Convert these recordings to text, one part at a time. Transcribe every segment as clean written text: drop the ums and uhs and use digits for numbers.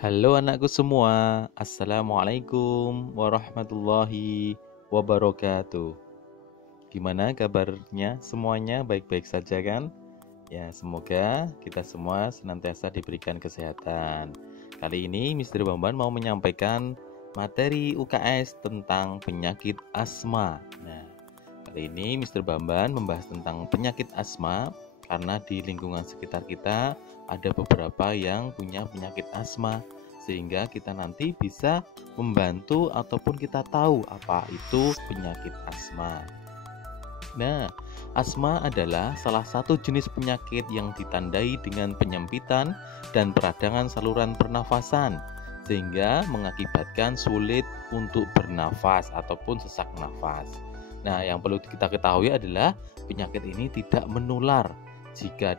Halo anakku semua, Assalamualaikum warahmatullahi wabarakatuh. Gimana kabarnya semuanya? Baik-baik saja kan? Ya, semoga kita semua senantiasa diberikan kesehatan. Kali ini Mr. Bamban mau menyampaikan materi UKS tentang penyakit asma. Nah, kali ini Mr. Bamban membahas tentang penyakit asma karena di lingkungan sekitar kita ada beberapa yang punya penyakit asma, sehingga kita nanti bisa membantu ataupun kita tahu apa itu penyakit asma. Nah, asma adalah salah satu jenis penyakit yang ditandai dengan penyempitan dan peradangan saluran pernafasan, sehingga mengakibatkan sulit untuk bernafas ataupun sesak nafas. Nah, yang perlu kita ketahui adalah penyakit ini tidak menular. Jika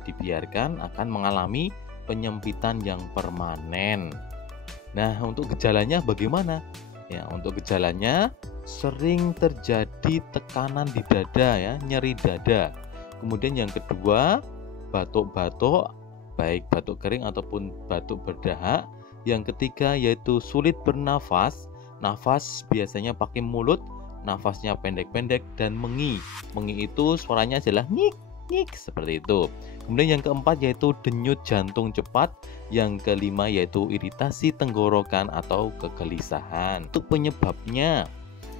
dibiarkan akan mengalami penyempitan yang permanen. Nah, untuk gejalanya bagaimana? Ya, untuk gejalanya sering terjadi tekanan di dada ya, nyeri dada. Kemudian yang kedua, batuk-batuk, baik batuk kering ataupun batuk berdahak. Yang ketiga yaitu sulit bernafas, nafas biasanya pakai mulut, nafasnya pendek-pendek dan mengi. Mengi itu suaranya adalah nyik seperti itu. Kemudian yang keempat yaitu denyut jantung cepat. Yang kelima yaitu iritasi tenggorokan atau kegelisahan. Untuk penyebabnya,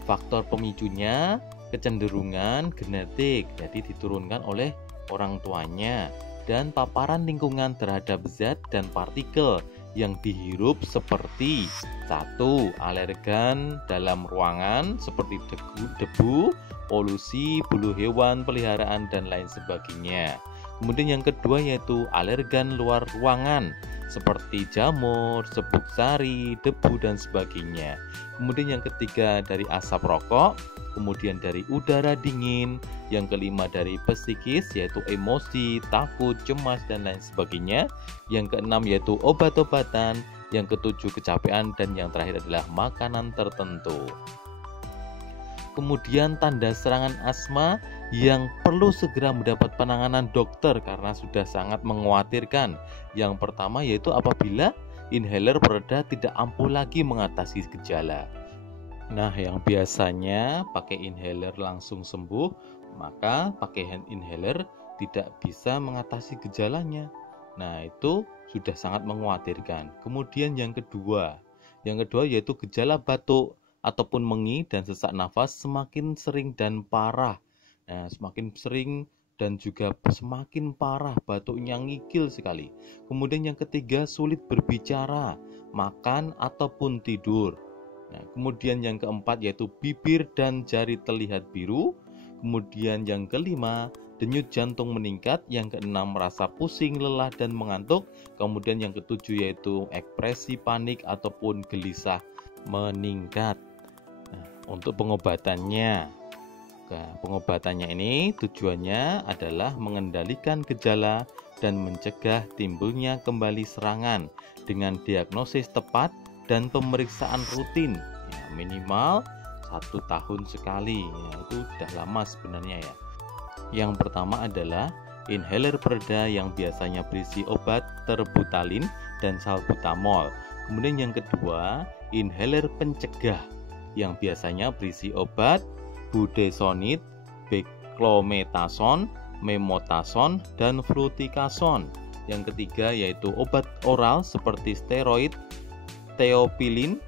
faktor pemicunya kecenderungan genetik, jadi diturunkan oleh orang tuanya, dan paparan lingkungan terhadap zat dan partikel yang dihirup seperti 1. Alergen dalam ruangan seperti debu, polusi, bulu hewan peliharaan dan lain sebagainya. Kemudian yang kedua yaitu alergen luar ruangan seperti jamur, serbuk sari, debu dan sebagainya. Kemudian yang ketiga dari asap rokok, kemudian dari udara dingin, yang kelima dari psikis yaitu emosi, takut, cemas dan lain sebagainya. Yang keenam yaitu obat-obatan, yang ketujuh kecapean dan yang terakhir adalah makanan tertentu. Kemudian tanda serangan asma yang perlu segera mendapat penanganan dokter karena sudah sangat mengkhawatirkan. Yang pertama yaitu apabila inhaler pereda tidak ampuh lagi mengatasi gejala. Nah, yang biasanya pakai inhaler langsung sembuh, maka pakai hand inhaler tidak bisa mengatasi gejalanya. Nah, itu sudah sangat mengkhawatirkan. Kemudian yang kedua yaitu gejala batuk ataupun mengi dan sesak nafas semakin sering dan parah. Nah, semakin sering dan juga semakin parah, batuknya ngigil sekali. Kemudian yang ketiga sulit berbicara, makan ataupun tidur. Nah, kemudian yang keempat yaitu bibir dan jari terlihat biru. Kemudian yang kelima denyut jantung meningkat. Yang keenam merasa pusing, lelah dan mengantuk. Kemudian yang ketujuh yaitu ekspresi panik ataupun gelisah meningkat. Untuk pengobatannya ini tujuannya adalah mengendalikan gejala dan mencegah timbulnya kembali serangan dengan diagnosis tepat dan pemeriksaan rutin ya, minimal 1 tahun sekali ya, itu sudah lama sebenarnya ya. Yang pertama adalah inhaler pereda yang biasanya berisi obat terbutalin dan salbutamol. Kemudian yang kedua inhaler pencegah yang biasanya berisi obat budesonid, beclometasone, memotason, dan fluticasone. Yang ketiga yaitu obat oral seperti steroid, theophylline,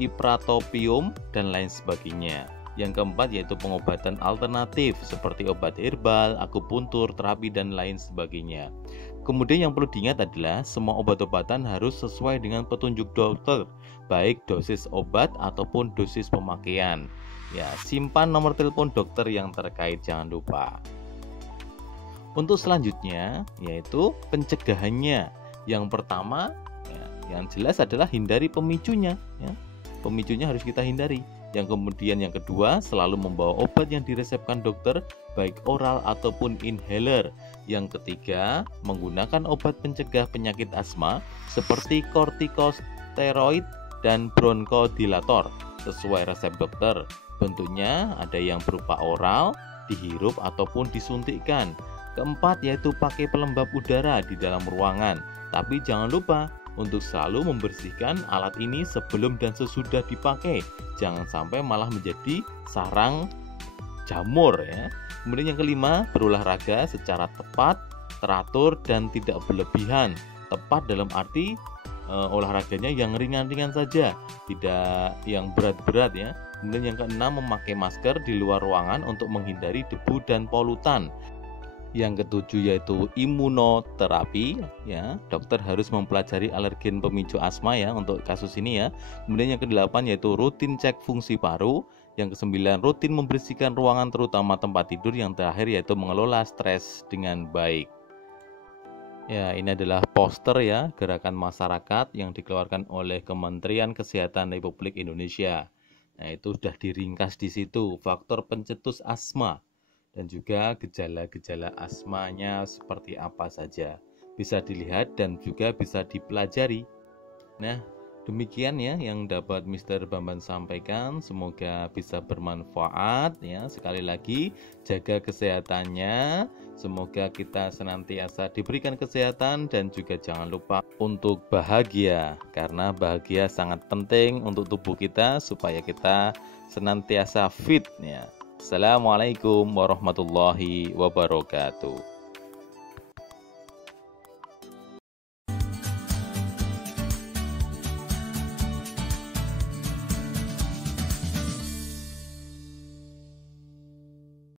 ipratopium, dan lain sebagainya. Yang keempat yaitu pengobatan alternatif seperti obat herbal, akupuntur, terapi, dan lain sebagainya. Kemudian yang perlu diingat adalah semua obat-obatan harus sesuai dengan petunjuk dokter, baik dosis obat ataupun dosis pemakaian. Ya, simpan nomor telepon dokter yang terkait jangan lupa. Untuk selanjutnya yaitu pencegahannya. Yang pertama ya, yang jelas adalah hindari pemicunya ya. Pemicunya harus kita hindari. Yang kemudian yang kedua selalu membawa obat yang diresepkan dokter baik oral ataupun inhaler. Yang ketiga menggunakan obat pencegah penyakit asma seperti kortikosteroid dan bronkodilator sesuai resep dokter. Bentuknya ada yang berupa oral, dihirup ataupun disuntikkan. Keempat yaitu pakai pelembab udara di dalam ruangan. Tapi jangan lupa untuk selalu membersihkan alat ini sebelum dan sesudah dipakai. Jangan sampai malah menjadi sarang jamur ya. Kemudian yang kelima, berolahraga secara tepat, teratur dan tidak berlebihan. Tepat dalam arti olahraganya yang ringan-ringan saja, tidak yang berat-berat ya. Kemudian yang keenam, memakai masker di luar ruangan untuk menghindari debu dan polutan. Yang ketujuh yaitu imunoterapi ya. Dokter harus mempelajari alergen pemicu asma ya untuk kasus ini ya. Kemudian yang kedelapan yaitu rutin cek fungsi paru. Yang kesembilan, rutin membersihkan ruangan terutama tempat tidur. Yang terakhir yaitu mengelola stres dengan baik. Ya, ini adalah poster ya, gerakan masyarakat yang dikeluarkan oleh Kementerian Kesehatan Republik Indonesia. Nah, itu sudah diringkas di situ, faktor pencetus asma dan juga gejala-gejala asmanya seperti apa saja. Bisa dilihat dan juga bisa dipelajari. Nah, demikian ya yang dapat Mr. Bambang sampaikan. Semoga bisa bermanfaat ya. Sekali lagi, jaga kesehatannya. Semoga kita senantiasa diberikan kesehatan dan juga jangan lupa untuk bahagia, karena bahagia sangat penting untuk tubuh kita supaya kita senantiasa fit ya. Assalamualaikum warahmatullahi wabarakatuh.